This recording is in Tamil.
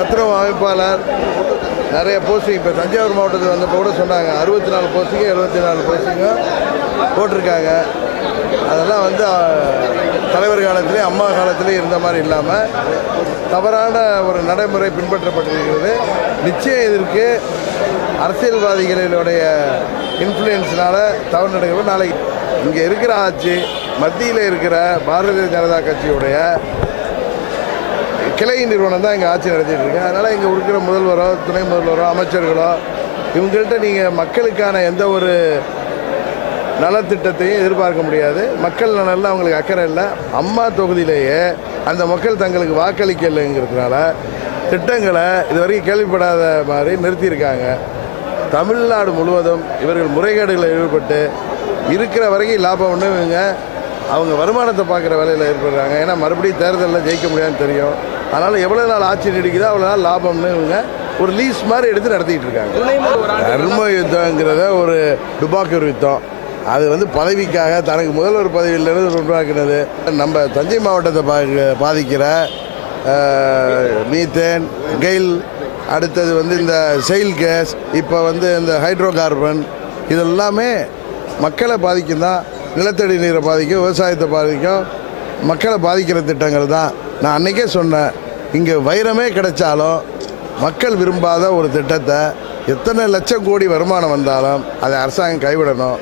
சத்துணவு அமைப்பாளர் நிறைய போஸ்டிங் இப்போ தஞ்சாவூர் மாவட்டத்தில் வந்தப்போ கூட சொன்னாங்க 64 போஸ்டிங்கு 74 போஸ்டிங்கும் போட்டிருக்காங்க. அதெல்லாம் வந்து தலைவர் காலத்திலே அம்மா காலத்திலே இருந்த மாதிரி இல்லாமல் தவறான ஒரு நடைமுறை பின்பற்றப்பட்டிருக்கிறது. நிச்சயம் இதற்கு அரசியல்வாதிகளினுடைய இன்ஃப்ளூயன்ஸ்னால் தவறு நடக்கிறது. நாளைக்கு இங்கே இருக்கிற ஆட்சி மத்தியில் இருக்கிற பாரதிய ஜனதா கட்சியுடைய கிளை நிறுவனம் தான் இங்கே ஆட்சி நடத்திட்டு இருக்கு. அதனால் இங்கே இருக்கிற முதல்வரோ துணை முதல்வரோ அமைச்சர்களோ இவங்கள்ட்ட நீங்கள் மக்களுக்கான எந்த ஒரு நலத்திட்டத்தையும் எதிர்பார்க்க முடியாது. மக்கள் நலனில் அவங்களுக்கு அக்கறை இல்லை. அம்மா தொகுதியிலேயே அந்த மக்கள் தங்களுக்கு வாக்களிக்கலைங்கிறதுனால திட்டங்களை இதுவரைக்கும் கேள்விப்படாத மாதிரி நிறுத்தியிருக்காங்க. தமிழ்நாடு முழுவதும் இவர்கள் முறைகேடுகளில் ஈடுபட்டு இருக்கிற வரைக்கும் லாபம் ஒன்று இவங்க அவங்க வருமானத்தை பார்க்குற வேலையில் ஏற்படுறாங்க. ஏன்னா மறுபடியும் தேர்தலில் ஜெயிக்க முடியாதுன்னு தெரியும். அதனால் எவ்வளோ நாள் ஆட்சி நீடிக்குதோ அவ்வளோ நாள் லாபம்னு இவங்க ஒரு லீஸ் மாதிரி எடுத்து நடத்திக்கிட்டு இருக்காங்க. தர்ம யுத்தங்கிறத ஒரு துப்பாக்கி யுத்தம். அது வந்து பதவிக்காக தனக்கு முதல்வர் பதவியிலிருந்து உருவாக்கினது. நம்ம தஞ்சை மாவட்டத்தை பாதிக்கிற மீத்தேன், கெயில், அடுத்தது வந்து இந்த செயில் கேஸ், இப்போ வந்து இந்த ஹைட்ரோ கார்பன், இதெல்லாமே மக்களை பாதிக்கும் தான். நிலத்தடி நீரை பாதிக்கும், விவசாயத்தை பாதிக்கும், மக்களை பாதிக்கிற திட்டங்கள் தான். நான் அன்றைக்கே சொன்னேன், இங்கே வைரமே கிடைச்சாலும் மக்கள் விரும்பாத ஒரு திட்டத்தை எத்தனை லட்சம் கோடி வருமானம் வந்தாலும் அதை அரசாங்கம் கைவிடணும்.